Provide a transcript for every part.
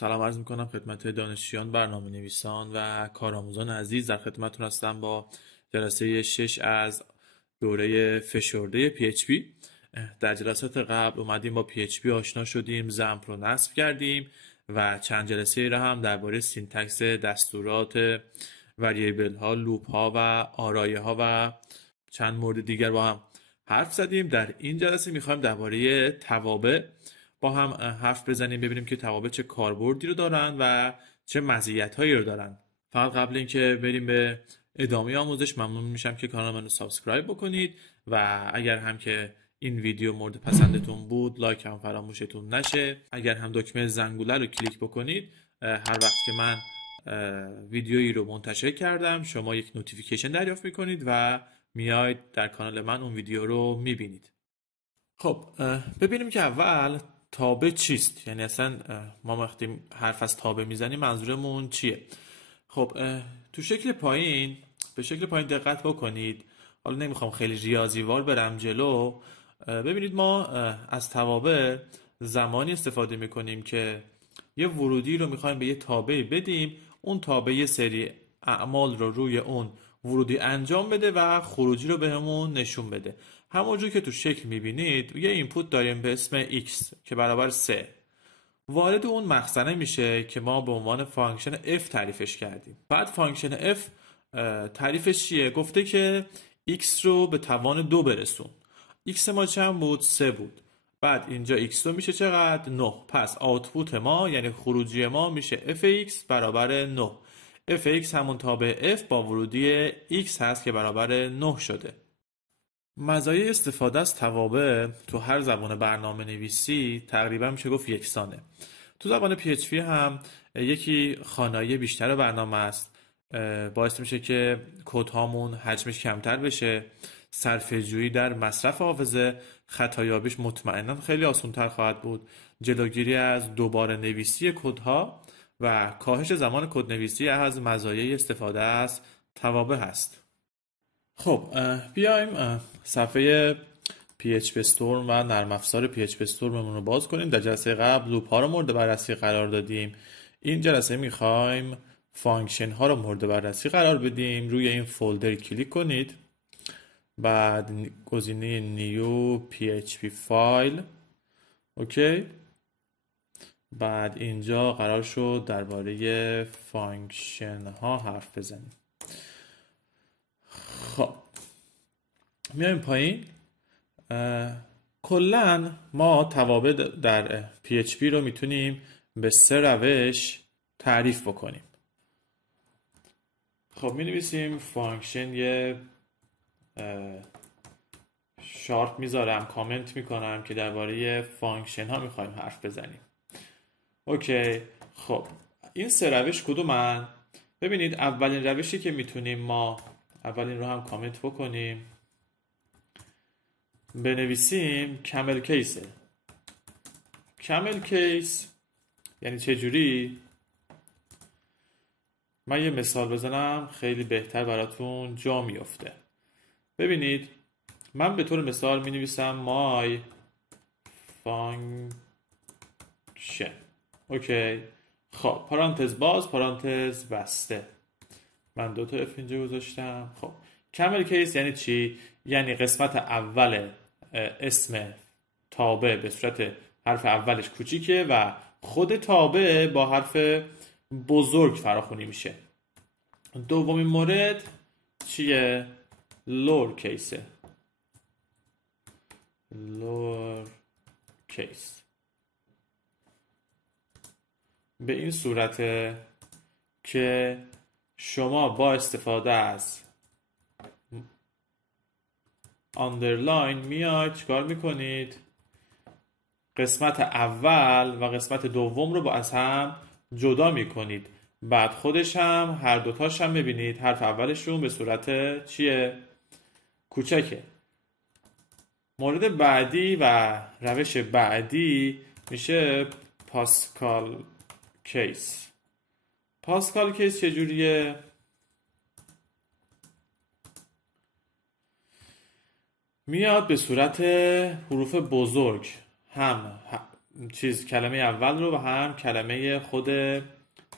سلام عرض میکنم خدمت دانشجویان، برنامه نویسان و کارآموزان عزیز. در خدمتتون هستم با جلسه 6 از دوره فشرده PHP. در جلسات قبل اومدیم با PHP آشنا شدیم، زمپ رو نصب کردیم و چند جلسه را هم درباره سینتکس دستورات، وریبل ها، لوپ ها و آرایه ها و چند مورد دیگر با هم حرف زدیم. در این جلسه میخوایم درباره توابع با هم حرف بزنیم، ببینیم که توابع چه کاربردی رو دارن و چه مزیت‌هایی رو دارن. فقط قبل اینکه بریم به ادامه آموزش ممنون میشم که کانال منو سابسکرایب بکنید و اگر هم که این ویدیو مورد پسندتون بود لایک هم فراموشتون نشه. اگر هم دکمه زنگوله رو کلیک بکنید هر وقت که من ویدیویی رو منتشر کردم شما یک نوتیفیکیشن دریافت میکنید و میاید در کانال من اون ویدیو رو میبینید. خب ببینیم که اول تابع چیست، یعنی اصلا ما وقتی حرف از تابع میزنیم منظورمون چیه. خب تو شکل پایین، به شکل پایین دقت بکنید. حالا نمیخوام خیلی ریاضیوار برم جلو. ببینید ما از توابع زمانی استفاده میکنیم که یه ورودی رو میخوایم به یه تابعی بدیم، اون تابع یه سری اعمال رو روی اون ورودی انجام بده و خروجی رو بهمون نشون بده. همونجور که تو شکل میبینید یه اینپوت داریم به اسم x که برابر 3 وارد اون مخزنه میشه که ما به عنوان فانکشن f تعریفش کردیم. بعد فانکشن f تعریفش چیه؟ گفته که x رو به توان 2 برسون. x ما چند بود؟ 3 بود. بعد اینجا x2 میشه چقدر؟ 9. پس آوتپوت ما یعنی خروجی ما میشه fx برابر 9. fx همون تابع f با ورودی x هست که برابر 9 شده. مزایای استفاده از توابع تو هر زبان برنامه نویسی تقریبا میشه گفت یکسانه. تو زبان PHP هم یکی خوانایی بیشتر برنامه است، باعث میشه که کدهامون حجمش کمتر بشه، صرفه‌جویی در مصرف حافظه، خطایابیش مطمئنا خیلی آسان‌تر خواهد بود، جلوگیری از دوباره نویسی کدها و کاهش زمان کدنویسی از مزایای استفاده از توابع هست. خب بیایم صفحه PHP Storm و نرم افزار PHP Storm رو باز کنیم. در جلسه قبل لوپ ها رو مورد بررسی قرار دادیم. این جلسه میخوایم فانکشن ها رو مورد بررسی قرار بدیم. روی این فولدر کلیک کنید، بعد گزینه نیو PHP فایل، اوکی. بعد اینجا قرار شد درباره فانکشن ها حرف بزنیم. خب میایم پایین. کلن ما توابع در PHP رو میتونیم به 3 روش تعریف بکنیم. خب می نویسیم فانکشن، یه شارت میذارم، کامنت میکنم که درباره فانکشن ها میخوایم حرف بزنیم. اوکی. خب این 3 روش کدومن؟ ببینید اولین روشی که میتونیم ما اولین رو هم کامنت بکنیم، بنویسیم کامل کیسه. کامل کیس یعنی چه جوری؟ من یه مثال بزنم خیلی بهتر براتون جا میفته. ببینید من به طور مثال می نویسم my function، اوکی. خب پارانتز باز، پارانتز بسته. من 2 تا f اینجا گذاشتم. خب کامل کیس یعنی چی؟ یعنی قسمت اول اسم تابع به صورت حرف اولش کوچیکه و خود تابع با حرف بزرگ فراخونی میشه. دومین مورد چیه؟ لور کیسه. لور کیس به این صورته که شما با استفاده از آندرلاین میاید چیکار میکنید؟ قسمت اول و قسمت دوم رو با از هم جدا میکنید. بعد خودش هم هر دوتاش هم میبینید حرف اولشون به صورت چیه؟ کوچکه. مورد بعدی و روش بعدی میشه پاسکال کیس. پاسکال کیس چجوریه؟ میاد به صورت حروف بزرگ هم کلمه اول رو و هم کلمه خود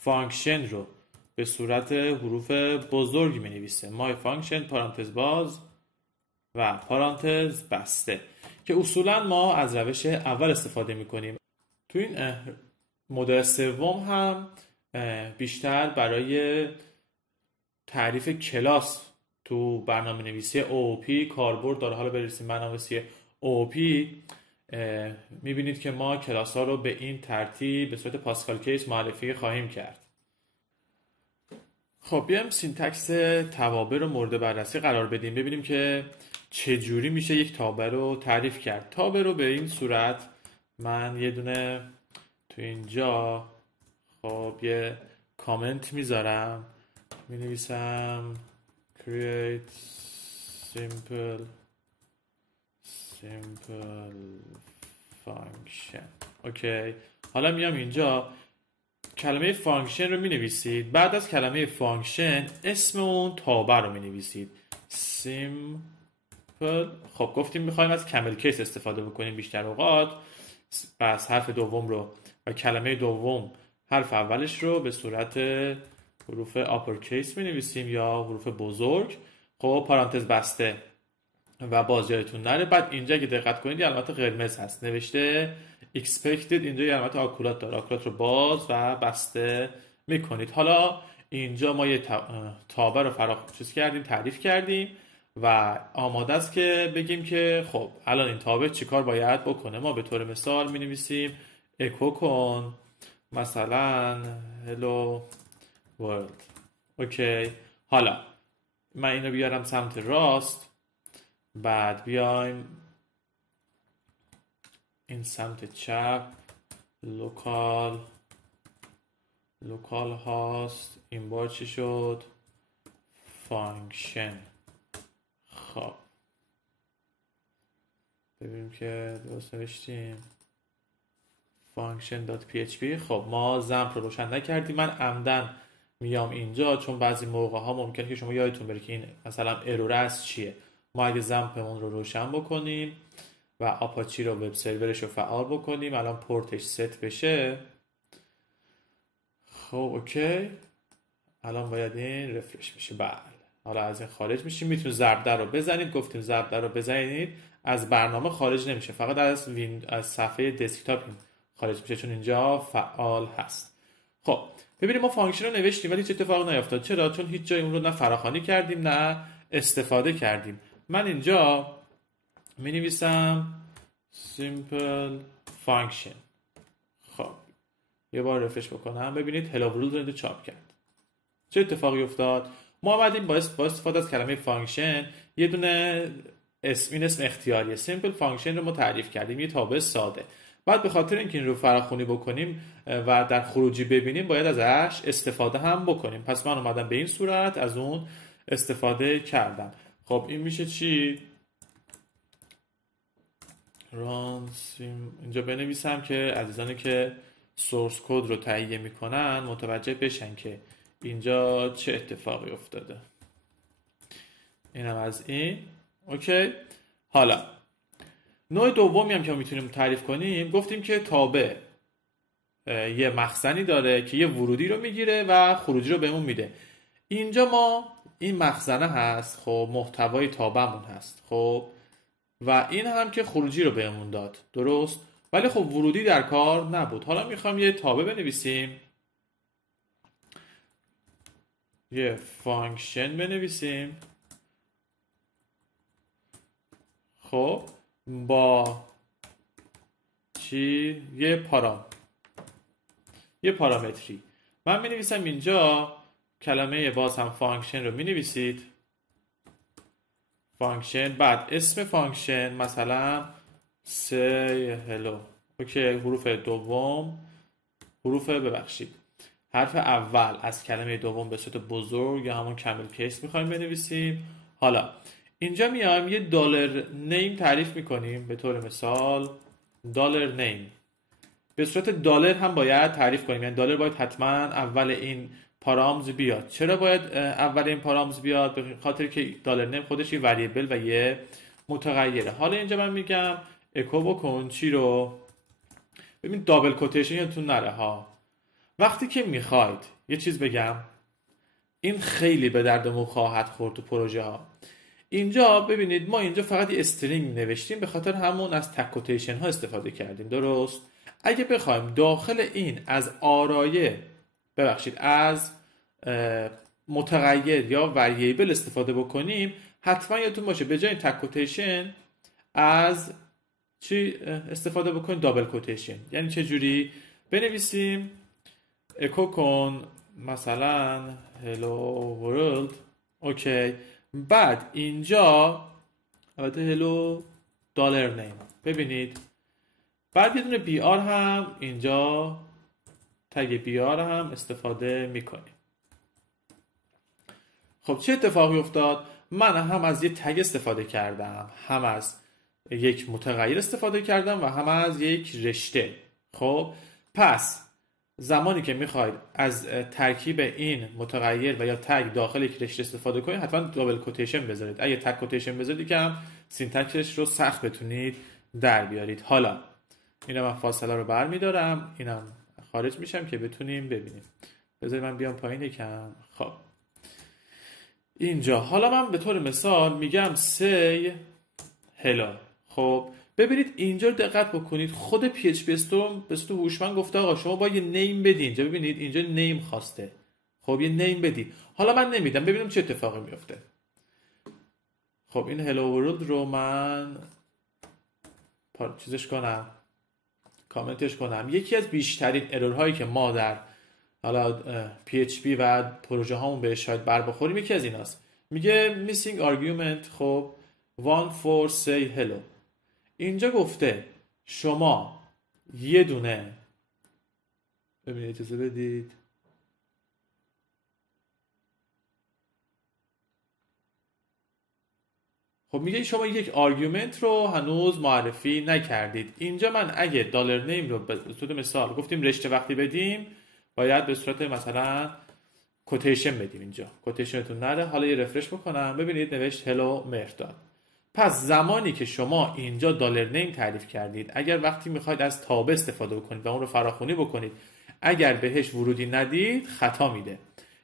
فانکشن رو به صورت حروف بزرگ می نویسه. مای فانکشن پارانتز باز و پارانتز بسته که اصولا ما از روش اول استفاده می کنیم. تو این مدل سوم هم بیشتر برای تعریف کلاس تو برنامه نویسی OOP کاربرد داره. حالا برسیم برنامه نویسی OOP میبینید که ما کلاس ها رو به این ترتیب به صورت پاسکال کیس معرفی خواهیم کرد. خب بیایم سینتکس توابع رو مورد بررسی قرار بدیم، ببینیم که چجوری میشه یک تابع رو تعریف کرد. تابع رو به این صورت من یه دونه تو اینجا خب یه کامنت میذارم، مینویسم create simple function. اوکی، حالا میام اینجا کلمه فانکشن رو می نویسید، بعد از کلمه فانکشن اسم اون تابع رو می نویسید simple. خب گفتیم میخوایم از کامل کیس استفاده بکنیم بیشتر اوقات، پس حرف دوم رو و کلمه دوم حرف اولش رو به صورت حروف آپر کیس می نویسیم یا حروف بزرگ. خب پارانتز بسته و باز یادتون نره. بعد اینجا که دقت کنید یه علامت قرمز هست نوشته expected، اینجا یه علامت آکولات داره، آکولات رو باز و بسته میکنید. حالا اینجا ما یه تابع رو تعریف کردیم و آماده است که بگیم که خب الان این تابع چیکار باید بکنه. ما به طور مثال می نویسیم اکو کن مثلا hello world. اوکی، حالا من اینو بیارم سمت راست، بعد بیایم این سمت چپ لوکال هاست، این بار چی شد؟ فانکشن. خب ببینیم که درست نوشتیم function.php. خب ما زمپ رو روشن نکردیم. من عمدن میام اینجا چون بعضی موقع ها ممکنه که شما یادتون بره که این مثلا ارور است چیه. ما اگه زمپمون رو روشن بکنیم و آپاچی رو وب سرورش رو فعال بکنیم، الان پورتش ست بشه. خب اوکی، الان باید این رفرش بشه. بله، حالا از این خارج میشیم. میتونید ضرب در رو بزنید، گفتیم ضرب در رو بزنید از برنامه خارج نمیشه، فقط از صفحه دسکتاپ خارج میشه چون اینجا فعال هست. خب ببینیم ما فانکشن رو نوشتیم ولی چه اتفاقی نیفتاد. چرا؟ چون هیچ جای اون رو نه فراخوانی کردیم نه استفاده کردیم. من اینجا می نویسم simple function. خب یه بار رفرش بکنم ببینید hello world رو چاپ کرد. چه اتفاقی افتاد؟ ما آمدیم با استفاده از کلمه فانکشن یه دونه این اسم اختیاریه simple function رو ما تعریف کردیم، یه تابع ساده. بعد به خاطر اینکه این رو فراخوانی بکنیم و در خروجی ببینیم باید ازش استفاده هم بکنیم. پس من اومدم به این صورت از اون استفاده کردم. خب این میشه چی؟ اینجا بنویسم که عزیزانی که سورس کد رو تهیه میکنن متوجه بشن که اینجا چه اتفاقی افتاده. اینم از این. اوکی، حالا نوع دومی هم که میتونیم تعریف کنیم، گفتیم که تابع یه مخزنی داره که یه ورودی رو میگیره و خروجی رو بهمون میده. اینجا ما این مخزنه هست، خب محتوای تابعمون هست، خب و این هم که خروجی رو بهمون داد، درست؟ ولی خب ورودی در کار نبود. حالا میخوام یه تابع بنویسیم، یه فانکشن بنویسیم، خب با چی؟ یه پارامتری. من می نویسم اینجا کلمه باز هم فانکشن رو می نویسید فانکشن، بعد اسم فانکشن مثلا say hello. اوکی، حرف اول از کلمه دوم به صورت بزرگ یا همون کامل کیس میخوایم بنویسیم. حالا اینجا میایم یه دلار نیم تعریف میکنیم، به طور مثال دلار نیم به صورت دلار هم باید تعریف کنیم، یعنی دلار باید حتما اول این پارامز بیاد. چرا باید اول این پارامز بیاد؟ به خاطر که دلار نیم خودش یه وریبل و یه متغیره. حالا اینجا من میگم اکو بکن چی رو؟ ببین دابل کوتیشن یادتون نره ها. وقتی که میخواید یه چیز بگم، این خیلی به دردمون خواهد خورد تو پروژه ها. اینجا ببینید ما اینجا فقط یه استرینگ نوشتیم، به خاطر همون از تک کوتیشن ها استفاده کردیم، درست؟ اگه بخوایم داخل این از آرایه، ببخشید از متغیر یا وریبل استفاده بکنیم، حتما یادتون باشه به جای تک کوتیشن از چی استفاده بکنیم؟ دابل کوتیشن. یعنی چه جوری؟ بنویسیم اکو کن مثلا hello world، اوکی، بعد اینجا البته hello dollar name، ببینید بعد یه دونه بی آر هم اینجا تگ بی آر هم استفاده میکنیم. خب چه اتفاقی افتاد؟ من هم از یه تگ استفاده کردم، هم از یک متغیر استفاده کردم و هم از یک رشته. خب پس زمانی که میخواید از ترکیب این متغیر و یا تگ داخل یک رشته استفاده کنید، حتما دابل کوتیشن بذارید. اگه تگ کوتیشن بذارید که هم سینتکسش رو سخت بتونید در بیارید. حالا اینا من فاصله رو برمیدارم، اینم خارج میشم که بتونیم ببینیم. بذارید من بیام پایین یکم. خب اینجا حالا من به طور مثال میگم say hello. خب ببینید اینجا دقت بکنید، خود PHP استورم به صورت هوشمند گفته آقا شما با یه نیم بدین. اینجا ببینید اینجا نیم خواسته. خب یه نیم بدی. حالا من نمیدم، ببینیم چه اتفاقی میفته. خب این hello world رو من چیزش کنم، کامنتش کنم. یکی از بیشترین ارورهایی که ما در حالا PHP و پروژه هامون بهش شاید بر بخوریم یکی از ایناست. میگه missing argument. خب one for say hello. اینجا گفته شما یه دونه، ببینید اجازه بدید، خب میگه شما یک آرگومنت رو هنوز معرفی نکردید. اینجا من اگه دلار نیم رو به صورت مثال گفتیم رشته وقتی بدیم باید به صورت مثلا کوتیشن بدیم. اینجا کوتیشنتون نره. حالا یه رفرش بکنم، ببینید نوشت هلو مهرداد. پس زمانی که شما اینجا دلار نیم تعریف کردید، اگر وقتی میخواید از تابع استفاده بکنید و اون رو فراخوانی بکنید، اگر بهش ورودی ندید خطا میده.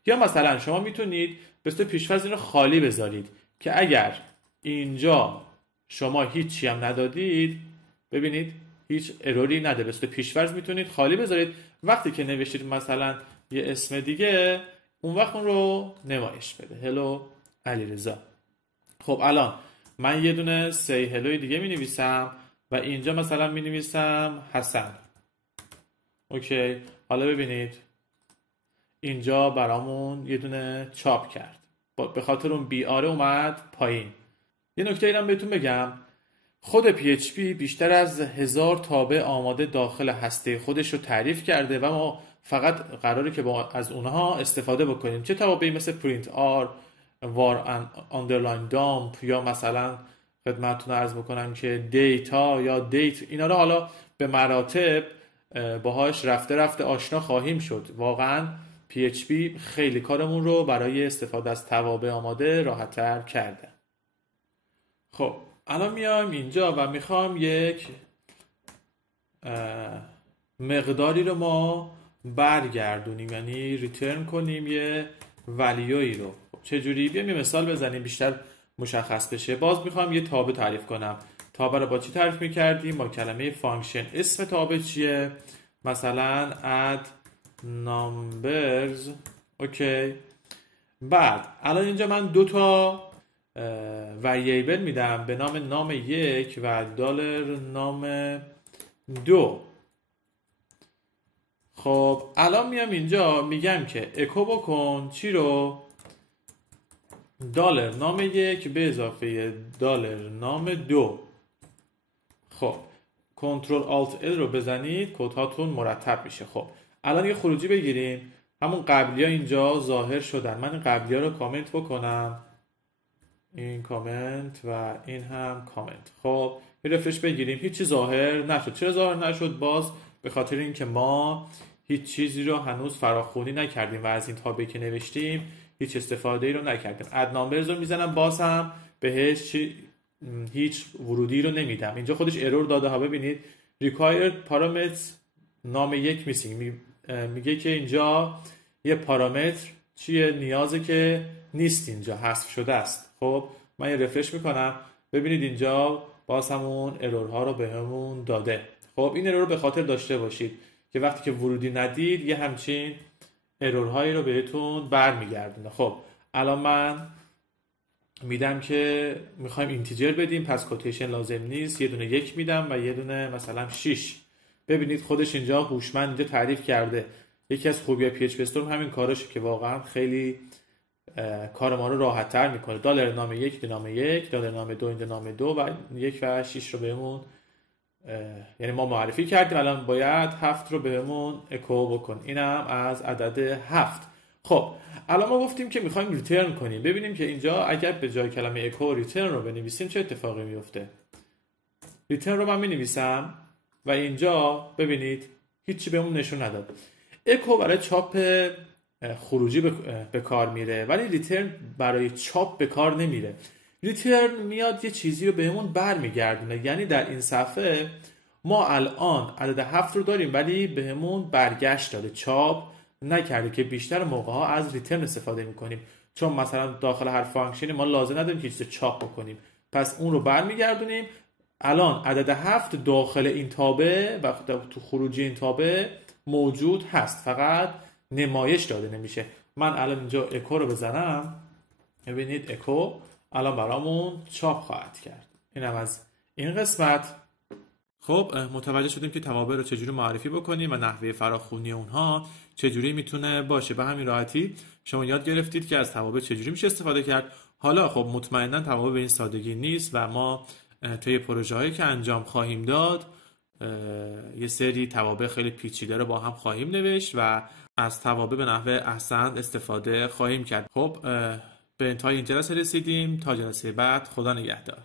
یا مثلا شما میتونید به صورت پیش‌فرض این رو خالی بذارید که اگر اینجا شما هیچی هم ندادید، ببینید هیچ اروری نده. به صورت پیش‌فرض میتونید خالی بذارید. وقتی که نوشتید مثلا یه اسم دیگه، اون وقت اون رو نمایش بده، هلو علیرضا. خب الان من یه دونه سی هلوی دیگه می نویسم و اینجا مثلا می نویسم حسن. اوکی، حالا ببینید اینجا برامون یه دونه چاپ کرد، به خاطر اون بی آره اومد پایین. یه نکته ایرم بهتون بگم، خود PHP بیشتر از 1000 تابع آماده داخل هسته خودش رو تعریف کرده و ما فقط قراره که از اونها استفاده بکنیم. چه تابعی مثل print r، var underline dump، یا مثلا خدمتتون عرض بکنم که دیتا یا دیت، اینا رو حالا به مراتب باهاش رفته رفته آشنا خواهیم شد. واقعا PHP خیلی کارمون رو برای استفاده از توابع آماده راحت‌تر کرده. خب الان میام اینجا و میخوام یک مقداری رو ما برگردونیم، یعنی ریترن کنیم یه ولیوی رو. چجوری؟ بیام یه مثال بزنیم بیشتر مشخص بشه. باز میخوام یه تابع تعریف کنم. تابع رو با چی تعریف میکردیم؟ با کلمه فانکشن. اسم تابع چیه؟ مثلا add numbers. اوکی. بعد الان اینجا من دو تا وریبل میدم به نام 1 و دلار نام 2. خب الان میام اینجا میگم که اکو بکن چی رو؟ دلار نام 1 به اضافه دلار نام 2. خب کنترل آلت ال رو بزنید، کد هاتون مرتب میشه. خب الان یه خروجی بگیریم. همون قبلی ها اینجا ظاهر شدن. من این قبلی ها رو کامنت بکنم، این کامنت و این هم کامنت. خب یه رفرش بگیریم، هیچی ظاهر نشد. چرا ظاهر نشد؟ باز به خاطر اینکه ما هیچ چیزی رو هنوز فراخوانی نکردیم و از این تابعی که نوشتیم هیچ استفاده ای رو نکردیم. اد نامبرز رو میزنم، باز هم بهش هیچ ورودی رو نمیدم. اینجا خودش ارور داده ها. ببینید required parameters نام یک میسینگ میگه که اینجا یه پارامتر چیه نیازه که نیست، اینجا حذف شده است. خب من یه رفرش میکنم، ببینید اینجا باز همون ارورها رو بهمون داده. خب این ارور رو به خاطر داشته باشید که وقتی که ورودی ندید یه همچین ارورهایی رو بهتون برمیگردونه. خب الان من میدم که میخوایم اینتیجر بدیم، پس کوتیشن لازم نیست، یه دونه یک میدم و یه دونه مثلا 6. ببینید خودش اینجا هوشمند اینجا تعریف کرده. یکی از خوبی پی اچ پی استورم همین کارشه که واقعا خیلی کار ما رو راحت تر میکنه. دلار نام یک نام یک، دلار نام دو نام دو و 1 و 6 رو بهمون یعنی ما معرفی کردیم، الان باید 7 رو بهمون اکو بکن. اینم از عدد 7. خب الان ما گفتیم که میخوایم ریترن کنیم. ببینیم که اینجا اگر به جای کلمه اکو ریترن رو بنویسیم چه اتفاقی میفته. ریترن رو من مینویسم و اینجا ببینید هیچی بهمون نشون نداد. اکو برای چاپ خروجی به کار میره، ولی ریترن برای چاپ به کار نمیره. ریترن میاد یه چیزی رو بهمون برمیگردونه. یعنی در این صفحه ما الان عدد 7 رو داریم ولی بهمون برگشت داده، چاپ نکرده، که بیشتر موقع ها از ریترن استفاده میکنیم، چون مثلا داخل هر فانکشنی ما لازم نداریم که چیز چاپ بکنیم، پس اون رو برمیگردونیم. الان عدد 7 داخل این تابع و تو خروجی این تابع موجود هست، فقط نمایش داده نمیشه. من الان اینجا اکو رو بزنم، ببینید اکو الان برامون چاپ خواهد کرد. اینم از این قسمت. خب متوجه شدیم که توابع رو چجوری معرفی بکنیم و نحوه فراخوانی اونها چجوری میتونه باشه. به همین راحتی شما یاد گرفتید که از توابع چجوری میشه استفاده کرد. حالا خب مطمئنا توابع به این سادگی نیست و ما توی پروژه هایی که انجام خواهیم داد یه سری توابع خیلی پیچیده رو با هم خواهیم نوشت و از توابع به نحو احسن استفاده خواهیم کرد. خب به انتهای این جلسه رسیدیم. تا جلسه بعد، خدا نگهدار.